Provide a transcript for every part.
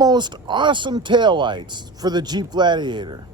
most awesome taillights for the Jeep Gladiator.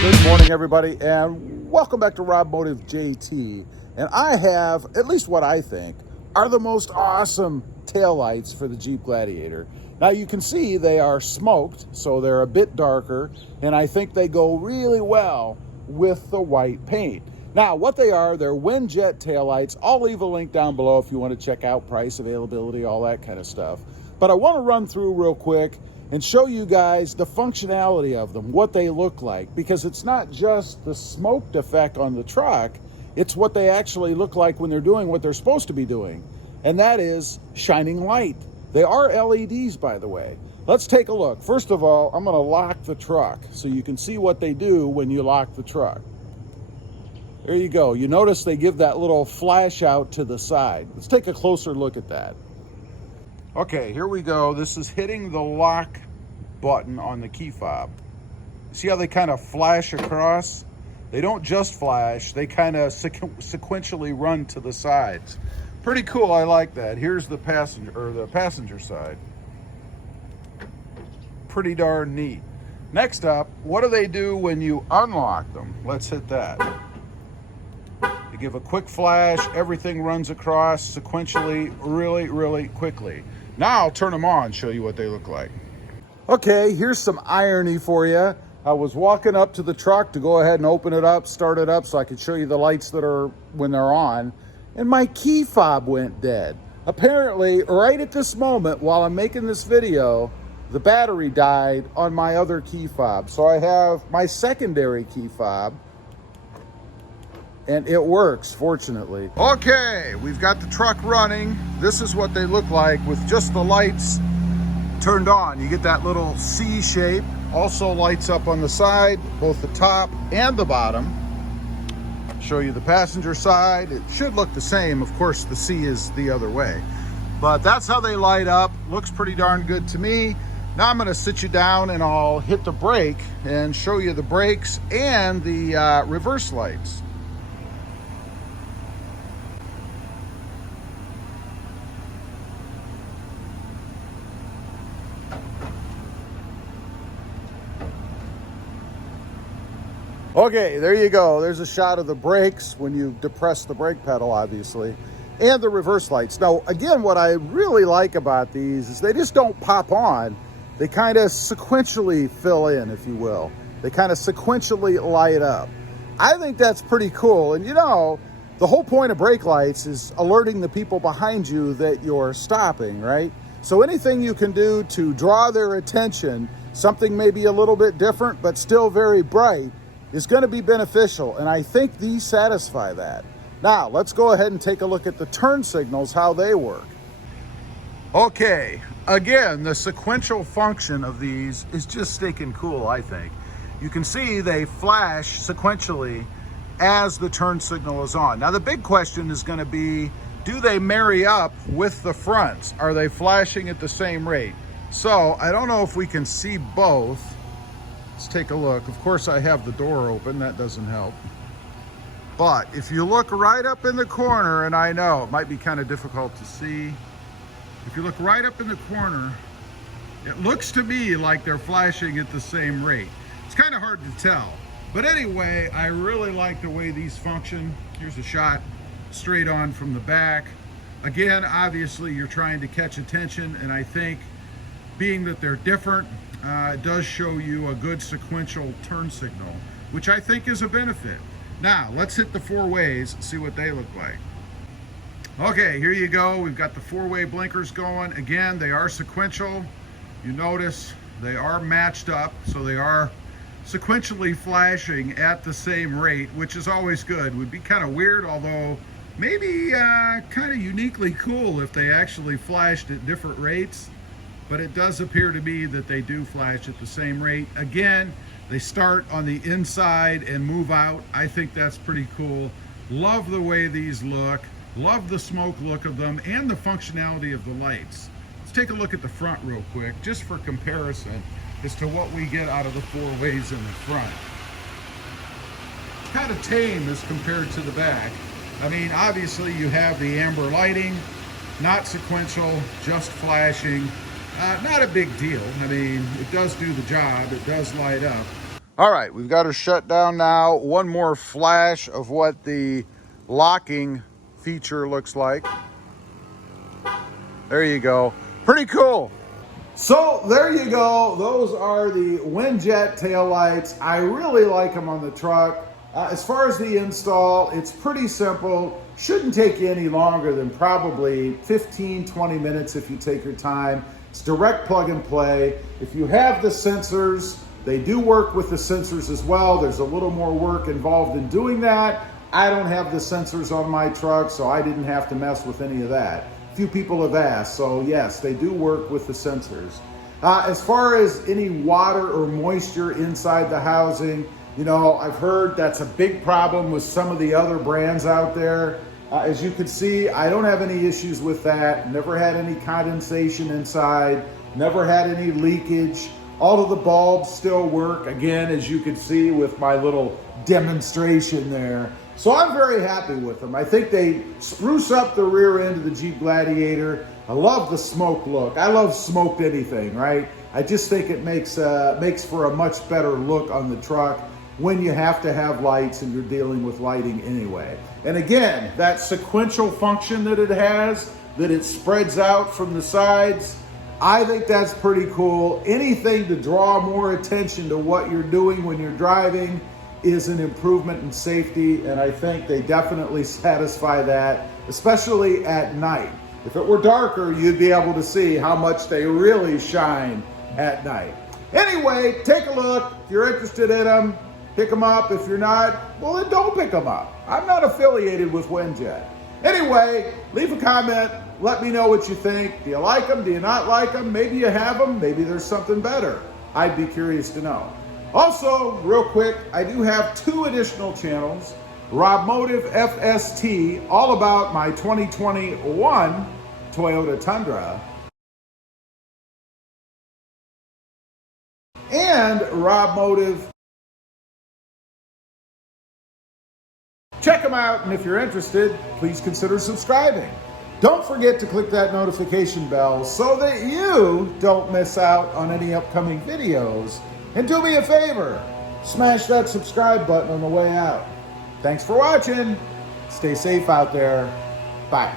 Good morning, everybody, and welcome back to Rob Motive JT. And I have, at least what I think, are the most awesome taillights for the Jeep Gladiator. Now you can see they are smoked, so they're a bit darker, and I think they go really well with the white paint. Now what they are, they're Winjet taillights. I'll leave a link down below if you want to check out price, availability, all that kind of stuff. But I want to run through real quick and show you guys the functionality of them, what they look like, because it's not just the smoked effect on the truck, it's what they actually look like when they're doing what they're supposed to be doing, and that is shining light. They are LEDs, by the way. Let's take a look. First of all, I'm gonna lock the truck so you can see what they do when you lock the truck. There you go. You notice they give that little flash out to the side. Let's take a closer look at that. Okay, here we go. This is hitting the lock button on the key fob. See how they kind of flash across? They don't just flash, they kind of sequentially run to the sides. Pretty cool, I like that. Here's the passenger side. Pretty darn neat. Next up, what do they do when you unlock them? Let's hit that. They give a quick flash, everything runs across sequentially really quickly. Now I'll turn them on, show you what they look like. Okay, here's some irony for you. I was walking up to the truck to go ahead and open it up, start it up so I could show you the lights that are when they're on, and my key fob went dead. Apparently, right at this moment while I'm making this video, the battery died on my other key fob. So I have my secondary key fob, and it works, fortunately. Okay, we've got the truck running. This is what they look like with just the lights turned on. You get that little C shape. Also lights up on the side, both the top and the bottom. Show you the passenger side. It should look the same. Of course, the C is the other way. But that's how they light up. Looks pretty darn good to me. Now I'm gonna sit you down and I'll hit the brake and show you the brakes and the reverse lights. Okay, there you go. There's a shot of the brakes when you depress the brake pedal, obviously, and the reverse lights. Now, again, what I really like about these is they just don't pop on. They kind of sequentially fill in, if you will. They kind of sequentially light up. I think that's pretty cool. And you know, the whole point of brake lights is alerting the people behind you that you're stopping, right? So anything you can do to draw their attention, something maybe a little bit different, but still very bright, is going to be beneficial, and I think these satisfy that. Now, let's go ahead and take a look at the turn signals, how they work. Okay, again, the sequential function of these is just stinking cool, I think. You can see they flash sequentially as the turn signal is on. Now, the big question is going to be, do they marry up with the fronts? Are they flashing at the same rate? So, I don't know if we can see both. Let's take a look. Of course, I have the door open. That doesn't help. But if you look right up in the corner, and I know it might be kind of difficult to see. If you look right up in the corner, it looks to me like they're flashing at the same rate. It's kind of hard to tell. But anyway, I really like the way these function. Here's a shot straight on from the back. Again, obviously, you're trying to catch attention, and I think being that they're different, it does show you a good sequential turn signal, which I think is a benefit. Now, let's hit the four ways, see what they look like. Okay, here you go. We've got the four-way blinkers going. Again, they are sequential. You notice they are matched up, so they are sequentially flashing at the same rate, which is always good. Would be kind of weird, although maybe kind of uniquely cool if they actually flashed at different rates. But it does appear to me that they do flash at the same rate. Again, they start on the inside and move out. I think that's pretty cool. Love the way these look. Love the smoke look of them and the functionality of the lights. Let's take a look at the front real quick, just for comparison as to what we get out of the 4 ways in the front. Kind of tame as compared to the back. I mean, obviously you have the amber lighting, not sequential, just flashing. Not a big deal. I mean, it does do the job. It does light up. All right, we've got her shut down now. One more flash of what the locking feature looks like. There you go. Pretty cool. So there you go. Those are the Winjet taillights. I really like them on the truck. As far as the install, it's pretty simple. Shouldn't take you any longer than probably 15-20 minutes if you take your time. It's direct plug and play. If you have the sensors, they do work with the sensors as well. There's a little more work involved in doing that. I don't have the sensors on my truck, so I didn't have to mess with any of that. A few people have asked, so yes, they do work with the sensors. As far as any water or moisture inside the housing, you know, I've heard that's a big problem with some of the other brands out there. As you can see, I don't have any issues with that. Never had any condensation inside, never had any leakage. All of the bulbs still work, again, as you can see with my little demonstration there. So I'm very happy with them. I think they spruce up the rear end of the Jeep Gladiator. I love the smoke look. I love smoked anything, right? I just think it makes for a much better look on the truck when you have to have lights and you're dealing with lighting anyway. And again, that sequential function that it has, that it spreads out from the sides, I think that's pretty cool. Anything to draw more attention to what you're doing when you're driving is an improvement in safety, and I think they definitely satisfy that, especially at night. If it were darker, you'd be able to see how much they really shine at night. Anyway, take a look. If you're interested in them, pick them up. If you're not, well, then don't pick them up. I'm not affiliated with Winjet. Anyway, leave a comment. Let me know what you think. Do you like them? Do you not like them? Maybe you have them. Maybe there's something better. I'd be curious to know. Also, real quick, I do have 2 additional channels. Robmotive FST, all about my 2021 Toyota Tundra. And Robmotive. Check them out, and if you're interested, please consider subscribing. Don't forget to click that notification bell so that you don't miss out on any upcoming videos. And do me a favor, smash that subscribe button on the way out. Thanks for watching. Stay safe out there. Bye.